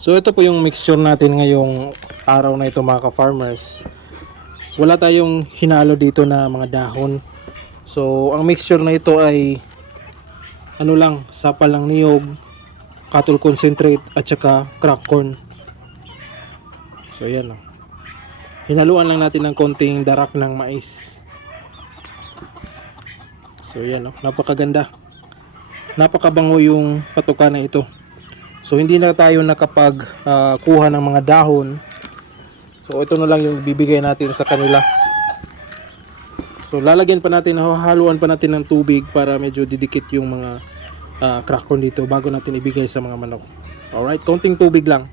So ito po yung mixture natin ngayong araw na ito mga ka-farmers. Wala tayong hinalo dito na mga dahon. So ang mixture na ito ay ano lang, sapa lang niyog, cattle concentrate at saka crack corn. So yan lang. Hinaluan lang natin ng konting darak ng mais. So yan oh, napakaganda. Napakabango yung patuka na ito. So hindi na tayo nakapag ah, kuha ng mga dahon. So ito na lang yung bibigay natin sa kanila. So lalagyan pa natin, haluan pa natin ng tubig para medyo didikit yung mga ah, crack corn dito bago natin ibigay sa mga manok. Alright, konting tubig lang.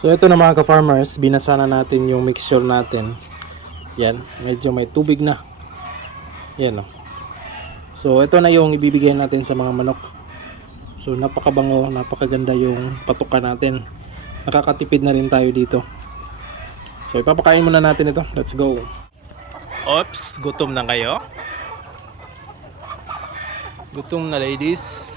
So ito na mga ka-farmers, binasa na natin yung mixture natin. Yan, medyo may tubig na. Yan oh. So ito na yung ibibigay natin sa mga manok. So napakabango, napakaganda yung patuka natin. Nakakatipid na rin tayo dito. So ipapakain muna natin ito. Let's go. Oops, gutom na kayo? Gutom na ladies.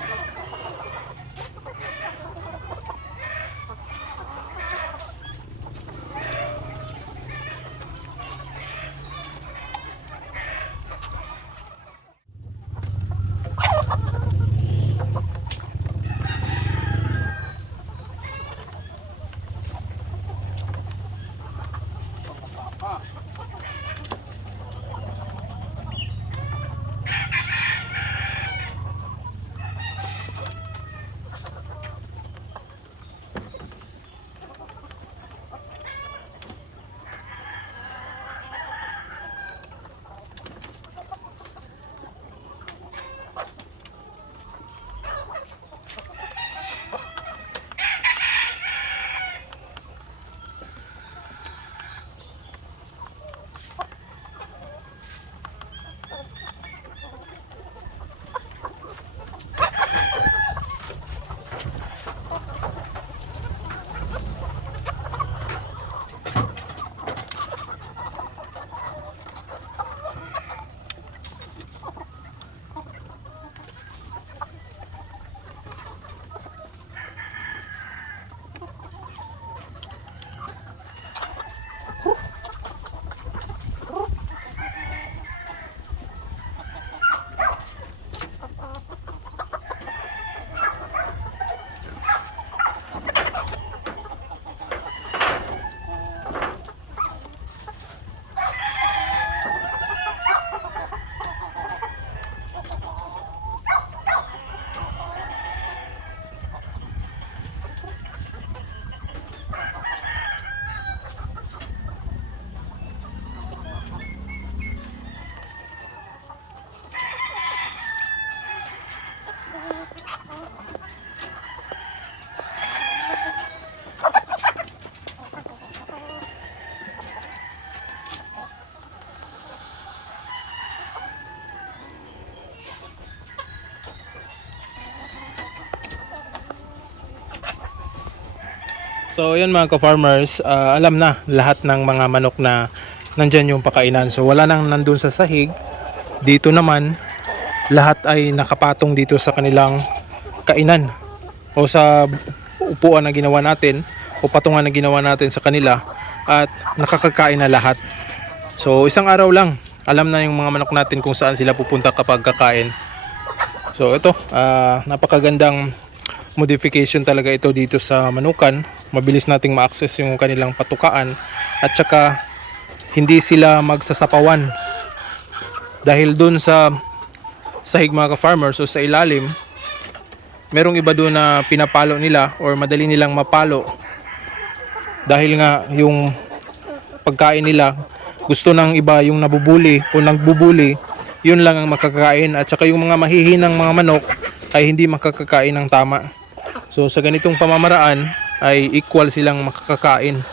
So yun mga ka-farmers, ah, alam na lahat ng mga manok na nandyan yung pakainan. So wala nang nandun sa sahig. Dito naman, lahat ay nakapatong dito sa kanilang kainan. O sa upuan na ginawa natin, o patungan na ginawa natin sa kanila. At nakakakain na lahat. So isang araw lang, alam na yung mga manok natin kung saan sila pupunta kapag kakain. So ito, ah, napakagandang modification talaga ito dito sa manukan. Mabilis nating ma-access yung kanilang patukaan at saka hindi sila magsasapawan. Dahil dun sa sahig mga ka-farmers o sa ilalim, merong iba doon na pinapalo nila or madali nilang mapalo. Dahil nga yung pagkain nila, gusto ng iba yung nabubuli o nagbubuli, yun lang ang makakakain at saka yung mga mahihinang mga manok ay hindi makakakain ng tama. So sa ganitong pamamaraan ay equal silang makakakain.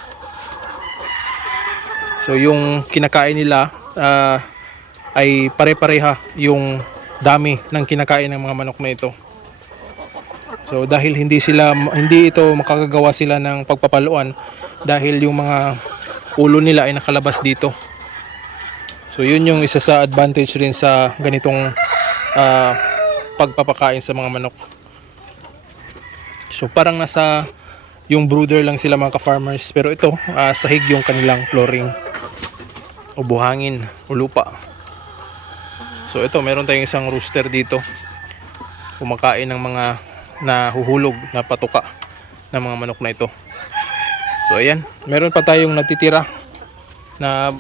So yung kinakain nila ah, ay pare-pareha yung dami ng kinakain ng mga manok na ito. So dahil hindi sila hindi ito makakagawa sila ng pagpapaluan dahil yung mga ulo nila ay nakalabas dito. So yun yung isa sa advantage rin sa ganitong ah, pagpapakain sa mga manok. So parang nasa yung brooder lang sila mga ka-farmers. Pero ito, ah, sahig yung kanilang flooring. O buhangin, o lupa. So ito, meron tayong isang rooster dito. Kumakain ng mga nahuhulog na patuka ng mga manok na ito. So ayan, meron pa tayong natitira na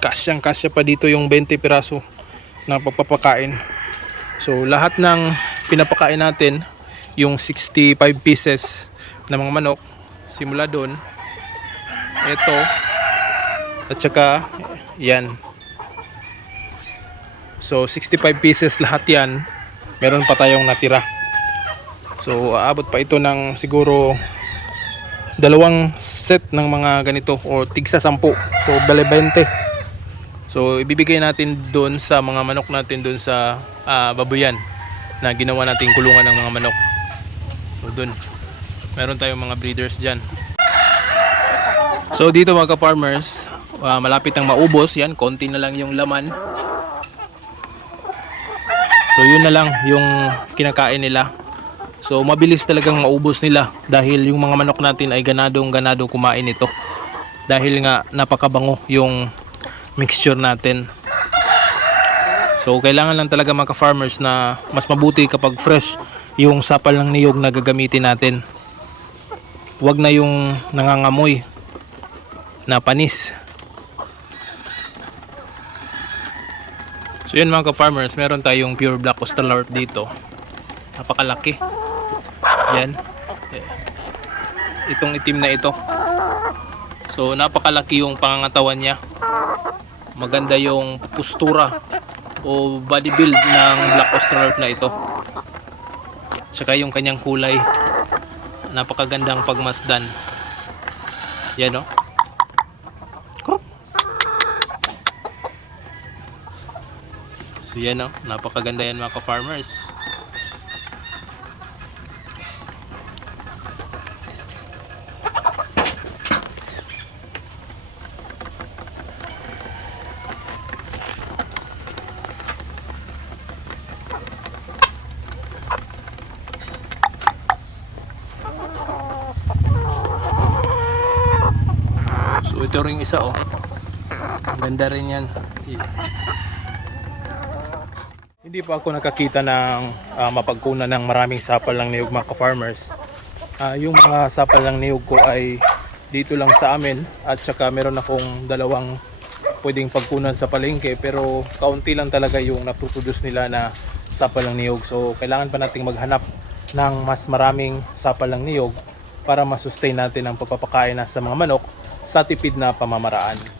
kasyang kasya pa dito yung 20 piraso na pagpapakain. So lahat ng pinapakain natin, yung 65 pieces ng mga manok, simula doon, ito, at saka yan. So 65 pieces lahat yan, meron pa tayong natira. So aabot pa ito ng siguro dalawang set ng mga ganito o tigsa 10. So bale 20. So ibibigay natin doon sa mga manok natin doon sa ah, babuyan na ginawa nating kulungan ng mga manok. So doon. Meron tayong mga breeders diyan. So dito mga ka-farmers, ah, malapit ang maubos. Yan, konti na lang yung laman. So yun na lang yung kinakain nila. So mabilis talagang maubos nila dahil yung mga manok natin ay ganadong ganado kumain ito. Dahil nga napakabango yung mixture natin. So kailangan lang talaga mga farmers na mas mabuti kapag fresh yung sapal ng niyog na gagamitin natin. Huwag na yung nangangamoy na panis. So yun mga ka-farmers, meron tayong pure black Australorp dito. Napakalaki. Yan. Itong itim na ito. So napakalaki yung pangangatawan niya. Maganda yung postura o body build ng black Australorp na ito. Tsaka yung kanyang kulay. Napakagandang pagmasdan. Yan o. Krok. So yan o, napakaganda yan mga ka-farmers. Ito ring isa oh. Ganda rin yan. Hindi pa ako nakakita ng ah, mapagkunan ng maraming sapal ng niyog mga ka-farmers. Ah, yung mga sapal ng niyog ko ay dito lang sa amin at saka meron akong dalawang pwedeng pagkunan sa palengke pero kaunti lang talaga yung napuproduce nila na sapal ng niyog. So kailangan pa nating maghanap ng mas maraming sapal ng niyog para masustain natin ang pagpapakain na sa mga manok sa tipid na pamamaraan.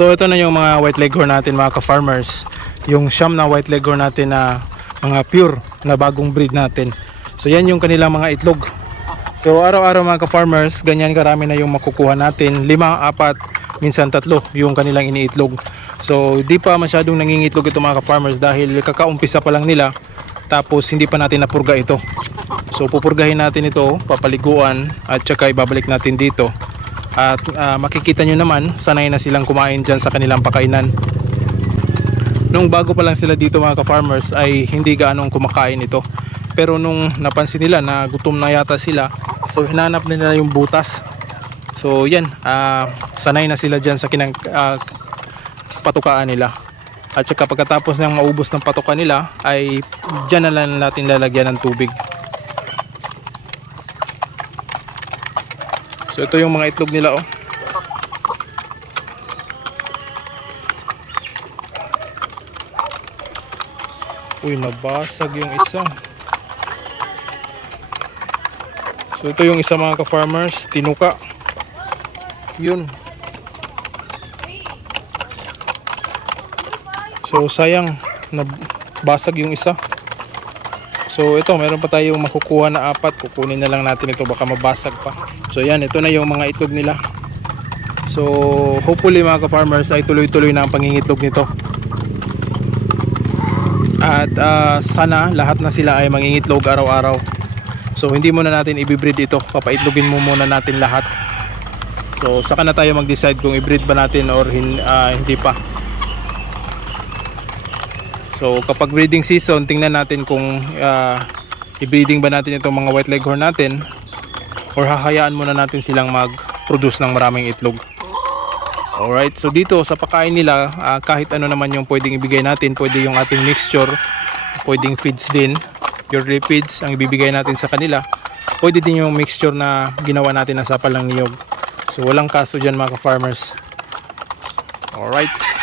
So ito na yung mga white leghorn natin mga ka-farmers. Yung siyam na white leghorn natin na mga pure na bagong breed natin. So yan yung kanilang mga itlog. So araw-araw mga ka-farmers, ganyan karami na yung makukuha natin. Lima, apat, minsan tatlo yung kanilang iniitlog. So di pa masyadong nangingitlog ito mga ka-farmers dahil kakaumpisa pa lang nila. Tapos hindi pa natin napurga ito. So pupurgahin natin ito, papaliguan at saka ibabalik natin dito. At ah, makikita nyo naman, sanay na silang kumain dyan sa kanilang pakainan. Nung bago pa lang sila dito mga ka-farmers ay hindi gaanong kumakain ito. Pero nung napansin nila na gutom na yata sila, so hinanap nila yung butas. So yan, ah, sanay na sila dyan sa kinang ah, patukaan nila. At saka pagkatapos ng maubos ng patuka nila ay dyan na lang natin lalagyan ng tubig. So ito yung mga itlog nila oh. Uy, nabasag yung isa. So ito yung isa mga ka-farmers, tinuka. Yun. So sayang nabasag yung isa. So ito, meron pa tayong makukuha na apat. Kukunin na lang natin ito baka mabasag pa. So yan, ito na yung mga itlog nila. So hopefully mga ka-farmers ay tuloy-tuloy na ang pangingitlog nito. At ah, sana lahat na sila ay mangingitlog araw-araw. So hindi muna natin i-breed ito. Papaitlogin mo muna natin lahat. So saka na tayo mag-decide kung i-breed ba natin or hin- ah, hindi pa. So kapag breeding season, tingnan natin kung ah, i-breeding ba natin itong mga white leghorn natin or hahayaan muna natin silang mag-produce ng maraming itlog. Alright, so dito sa pakain nila, ah, kahit ano naman yung pwedeng ibigay natin, pwede yung ating mixture, pwedeng feeds din, purely feeds ang ibibigay natin sa kanila. Pwede din yung mixture na ginawa natin na sapal ng niyog. So walang kaso dyan mga ka-farmers. Alright.